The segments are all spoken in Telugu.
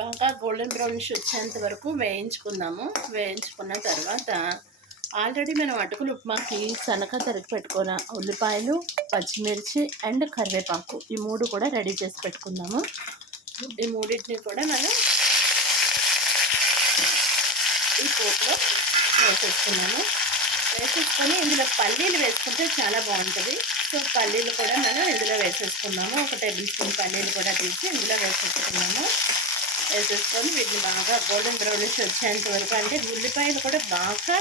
బాగా గోల్డెన్ బ్రౌనిష్ వచ్చేంత వరకు వేయించుకుందాము. వేయించుకున్న తర్వాత ఆల్రెడీ మనం అటుకులు ఉప్మాకి సనక తరిగి పెట్టుకున్న ఉల్లిపాయలు పచ్చిమిర్చి అండ్ కరివేపాకు ఈ మూడు కూడా రెడీ చేసి పెట్టుకుందాము. ఈ మూడింటిని కూడా మనం ఈ పోపులో వేసేసుకున్నాము. వేసేసుకొని ఇందులో పల్లీలు వేసుకుంటే చాలా బాగుంటుంది. సో పల్లీలు కూడా మనం ఇందులో వేసేసుకున్నాము. ఒక టేబుల్ స్పూన్ పల్లీలు కూడా తీసి ఇందులో వేసేసుకున్నాము. వేసేసుకొని వీటిని బాగా గోల్డెన్ బ్రౌనిష్ వచ్చేంత వరకు అంటే ఉల్లిపాయలు కూడా బాగా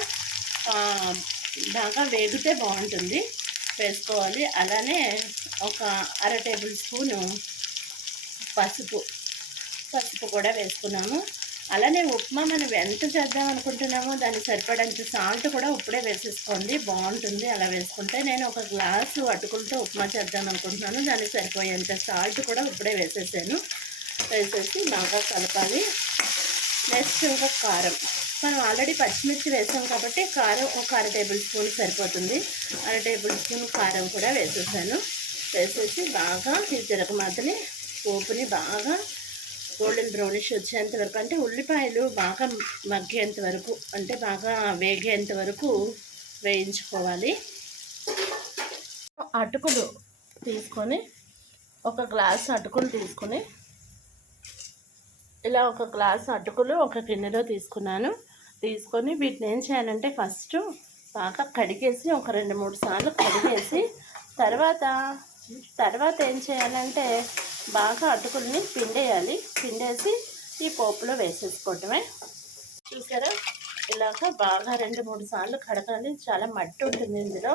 బాగా వేగితే బాగుంటుంది. వేసుకోవాలి. అలానే ఒక అర టేబుల్ స్పూను పసుపు పసుపు కూడా వేసుకున్నాము. అలానే ఉప్మా మనం ఎంత చేద్దాం అనుకుంటున్నామో దానికి సరిపడంత సాల్ట్ కూడా ఇప్పుడే వేసేసుకోండి. బాగుంటుంది అలా వేసుకుంటే. నేను ఒక గ్లాసు అటుకులతో ఉప్మా చేద్దాం అనుకుంటున్నాను. దానికి సరిపోయేంత సాల్ట్ కూడా ఇప్పుడే వేసేసాను. వేసేసి బాగా కలపాలి. నెక్స్ట్ ఇంకా కారం. మనం ఆల్రెడీ పచ్చిమిర్చి వేసాం కాబట్టి కారం ఒక అర టేబుల్ స్పూన్ సరిపోతుంది. అర టేబుల్ స్పూన్ కారం కూడా వేసేసాను. వేసేసి బాగా ఈ తిరగమాతని పోపుని బాగా గోల్డెన్ బ్రౌనిష్ వచ్చేంత వరకు అంటే ఉల్లిపాయలు బాగా మగ్గేంత వరకు అంటే బాగా వేగేంత వరకు వేయించుకోవాలి. అటుకులు తీసుకొని ఒక గ్లాస్ అటుకులు తీసుకొని ఇలా ఒక గ్లాస్ అటుకులు ఒక గిన్నెలో తీసుకున్నాను. తీసుకొని వీటిని ఏం చేయాలంటే ఫస్ట్ బాగా కడిగేసి ఒక రెండు మూడు సార్లు కడిగేసి తర్వాత తర్వాత ఏం చేయాలంటే బాగా అటుకుల్ని పిండేయాలి. పిండేసి ఈ పోపులో వేసేసుకోవటమే. చూసారా? ఇలాగ బాగా రెండు మూడు సార్లు కడగాలి. చాలా మట్టి ఉంటుంది ఇందులో.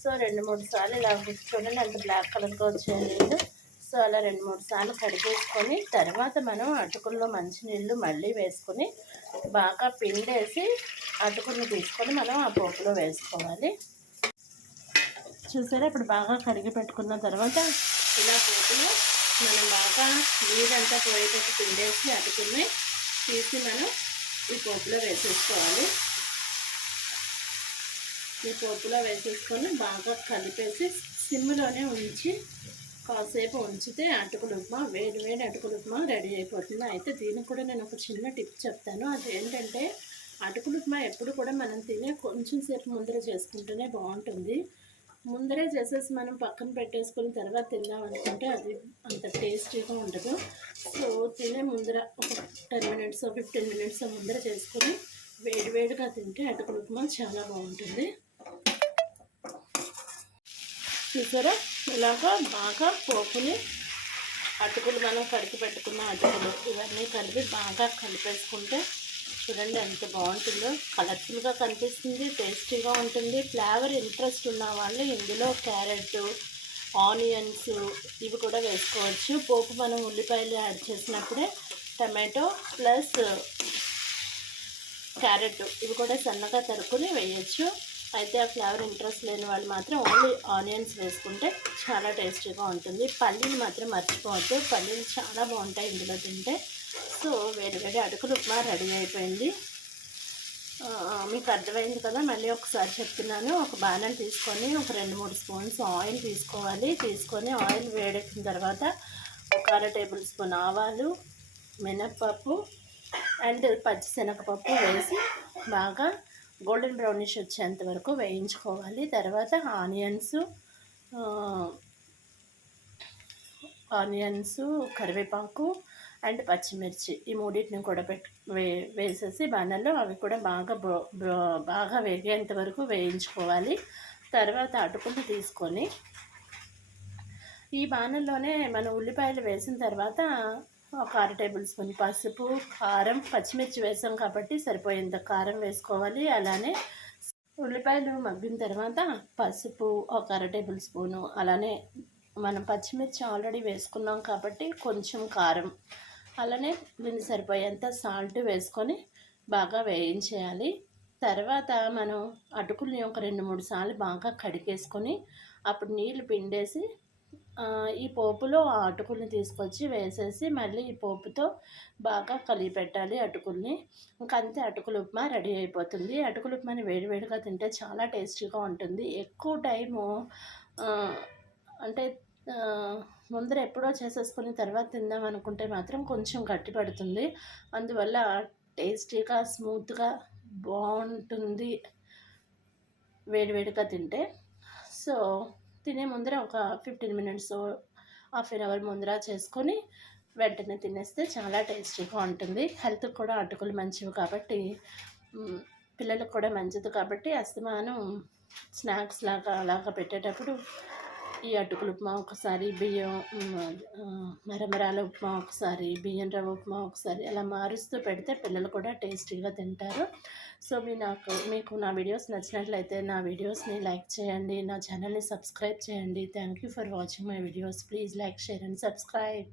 సో రెండు మూడు సార్లు ఇలా చూడండి అంత బ్లాక్ కలర్గా వచ్చేది సో అలా రెండు మూడు సార్లు కడిగేసుకొని తర్వాత మనం అటుకుల్లో మంచినీళ్ళు మళ్ళీ వేసుకొని బాగా పిండేసి అటుకుల్ని తీసుకొని మనం ఆ పోపులో వేసుకోవాలి. చూసారా? ఇప్పుడు బాగా కడిగి పెట్టుకున్న తర్వాత ఇలా పోపులో మనం బాగా నీరంతా పోయేటట్టు పిండేసి అటుకుల్ని తీసి మనం ఈ పోపులో వేసేసుకోవాలి. ఈ పోపులో వేసేసుకొని బాగా కలిపేసి సిమ్లోనే ఉంచి కాసేపు ఉంచితే అటుకులు ఉప్మా వేడి వేడి అటుకులు ఉప్మా రెడీ అయిపోతుంది. అయితే దీనికి కూడా నేను ఒక చిన్న టిప్ చెప్తాను. అది ఏంటంటే అటుకులు ఉప్మా ఎప్పుడు కూడా మనం తినే కొంచెం సేపు ముందర చేసుకుంటేనే బాగుంటుంది. ముందరే చేసేసి మనం పక్కన పెట్టేసుకుని తర్వాత తిందాం అనుకుంటే అది అంత టేస్టీగా ఉండదు. సో తినే ముందర ఒక టెన్ మినిట్స్ ఫిఫ్టీన్ మినిట్స్ ముందర చేసుకొని వేడి వేడిగా తింటే అటుకులు ఉప్మా చాలా బాగుంటుంది. చూసారా? ఇలాగా బాగా పోపుని అటుకులు మనం కడిగి పెట్టుకున్న అటుకులు. ఇవన్నీ కలిపి బాగా కలిపేసుకుంటే చూడండి ఎంత బాగుంటుందో. కలర్ఫుల్గా కనిపిస్తుంది టేస్టీగా ఉంటుంది. ఫ్లేవర్ ఇంట్రెస్ట్ ఉన్న వాళ్ళు ఇందులో క్యారెట్ ఆనియన్స్ ఇవి కూడా వేసుకోవచ్చు. పోపు మనం ఉల్లిపాయలు యాడ్ చేసినప్పుడే టమాటో ప్లస్ క్యారెట్ ఇవి కూడా సన్నగా తరుక్కుని వేయచ్చు. అయితే ఆ ఫ్లేవర్ ఇంట్రెస్ట్ లేని వాళ్ళు మాత్రం ఓన్లీ ఆనియన్స్ వేసుకుంటే చాలా టేస్టీగా ఉంటుంది. పల్లీలు మాత్రం మర్చిపోవద్దు. పల్లీలు చాలా బాగుంటాయి ఇందులో తింటే. సో వేడి వేడి అటుకులు ఉప్మా రెడీ అయిపోయింది. మీకు అర్థమైంది కదా మళ్ళీ ఒకసారి చెప్తున్నాను. ఒక బాణం తీసుకొని ఒక రెండు మూడు స్పూన్స్ ఆయిల్ తీసుకోవాలి. తీసుకొని ఆయిల్ వేడెక్కిన తర్వాత ఒక అర టేబుల్ స్పూన్ ఆవాలు మినప్పప్పు అండ్ పచ్చిశనగపప్పు వేసి బాగా గోల్డెన్ బ్రౌనిష్ వచ్చేంత వరకు వేయించుకోవాలి. తర్వాత ఆనియన్స్ ఆనియన్స్ కరివేపాకు అండ్ పచ్చిమిర్చి ఈ మూడింటిని కూడా పెట్టు వే వేసేసి బాణల్లో అవి కూడా బాగా బ్రో బ్రో బాగా వేగేంత వరకు వేయించుకోవాలి. తర్వాత అటుకులు తీసుకొని ఈ బాణల్లోనే మనం ఉల్లిపాయలు వేసిన తర్వాత ఒక అర టేబుల్ స్పూన్ పసుపు కారం పచ్చిమిర్చి వేసాం కాబట్టి సరిపోయేంత కారం వేసుకోవాలి. అలానే ఉల్లిపాయలు మగ్గిన తర్వాత పసుపు ఒక అర టేబుల్ స్పూను. అలానే మనం పచ్చిమిర్చి ఆల్రెడీ వేసుకున్నాం కాబట్టి కొంచెం కారం. అలానే దీన్ని సరిపోయేంత సాల్ట్ వేసుకొని బాగా వేయించేయాలి. తర్వాత మనం అటుకుల్ని ఒక రెండు మూడు సార్లు బాగా కడిగేసుకొని అప్పుడు నీళ్ళు పిండేసి ఈ పోపులో ఆ అటుకుల్ని తీసుకొచ్చి వేసేసి మళ్ళీ ఈ పోపుతో బాగా కలిగి పెట్టాలి అటుకుల్ని. ఇంకా అంతే అటుకులు ఉప్మా రెడీ అయిపోతుంది. అటుకులు ఉప్మాని వేడివేడిగా తింటే చాలా టేస్టీగా ఉంటుంది. ఎక్కువ టైము అంటే ముందర ఎప్పుడో చేసేసుకుని తర్వాత తిందాం అనుకుంటే మాత్రం కొంచెం గట్టి పడుతుంది. అందువల్ల టేస్టీగా స్మూత్గా బాగుంటుంది వేడివేడిగా తింటే. సో తినే ముందర ఒక fifteen minutes half an hour ముందర చేసుకొని వెంటనే తినేస్తే చాలా టేస్టీగా ఉంటుంది. హెల్త్కి కూడా అటుకులు మంచివి కాబట్టి పిల్లలకు కూడా మంచిది కాబట్టి అస్తమానం స్నాక్స్ లాగా అలాగా పెట్టేటప్పుడు ఈ అటుకులు ఉప్మా ఒకసారి బియ్యం మరమరాల ఉప్మా ఒకసారి బియ్యం రవ్వ ఉప్మా ఒకసారి అలా మారుస్తూ పెడితే పిల్లలు కూడా టేస్టీగా తింటారు. సో మీ నాకు మీకు నా వీడియోస్ నచ్చినట్లయితే నా వీడియోస్ని లైక్ చేయండి నా ఛానల్ని సబ్స్క్రైబ్ చేయండి. Thank you for watching my videos. Please like share and subscribe.